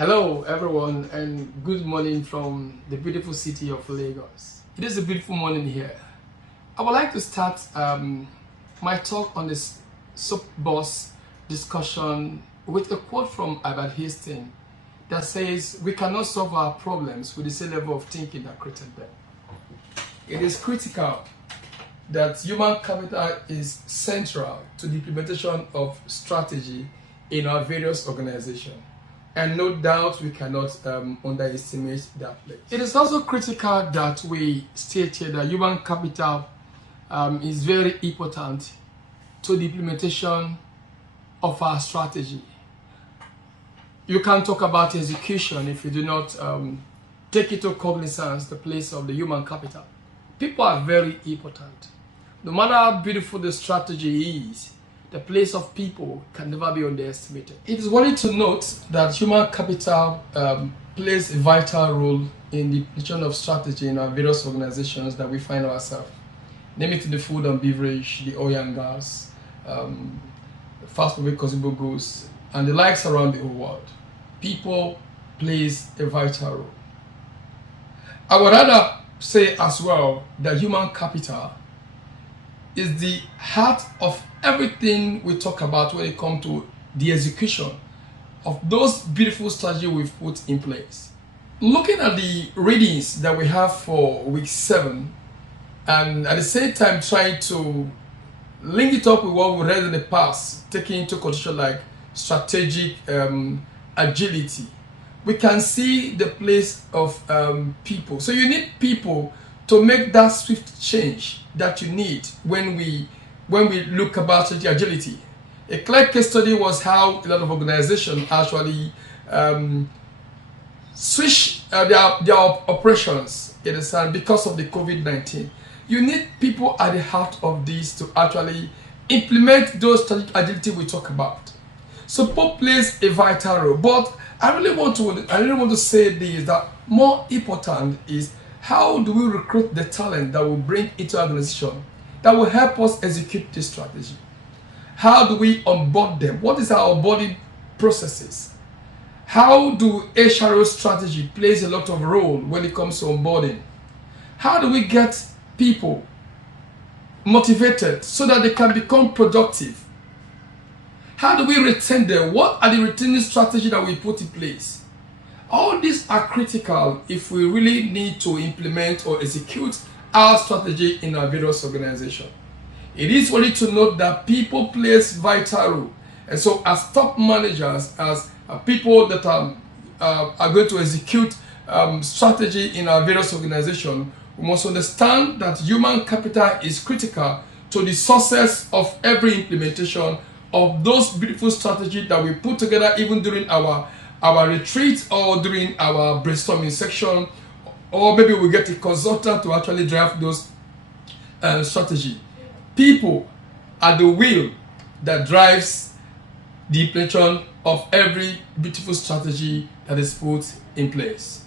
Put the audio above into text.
Hello everyone and good morning from the beautiful city of Lagos. It is a beautiful morning here. I would like to start my talk on this soapbox discussion with a quote from Albert Einstein that says, "We cannot solve our problems with the same level of thinking that created them." It is critical that human capital is central to the implementation of strategy in our various organizations. And no doubt we cannot underestimate that place. It is also critical that we state here that human capital is very important to the implementation of our strategy. You can't talk about execution if you do not take into cognizance the place of the human capital. People are very important. No matter how beautiful the strategy is, the place of people can never be underestimated. It is worthy to note that human capital plays a vital role in the implementation of strategy in our various organizations that we find ourselves. Name it in the food and beverage, the oil and gas, fast-moving consumer goods, and the likes around the whole world. People plays a vital role. I would rather say as well that human capital is the heart of everything we talk about when it comes to the execution of those beautiful strategies we've put in place. Looking at the readings that we have for week 7, and at the same time trying to link it up with what we read in the past, taking into consideration like strategic agility, we can see the place of people. So you need people to make that swift change that you need when we look about strategic agility. A clear case study was how a lot of organizations actually switch their operations because of the COVID-19. You need people at the heart of this to actually implement those strategic agility we talk about. So Pope plays a vital role, but I really want to say this, that more important is how do we recruit the talent that will bring into our organization that will help us execute this strategy? How do we onboard them? What is our onboarding processes? How do HRO strategy plays a lot of role when it comes to onboarding? How do we get people motivated so that they can become productive? How do we retain them? What are the retaining strategies that we put in place? All these are critical if we really need to implement or execute our strategy in our various organizations. It is worthy to note that people plays vital role. And so as top managers, as people that are going to execute strategy in our various organizations, we must understand that human capital is critical to the success of every implementation of those beautiful strategies that we put together even during our retreat or during our brainstorming section, or maybe we get a consultant to actually draft those strategy. People are the wheel that drives the implementation of every beautiful strategy that is put in place.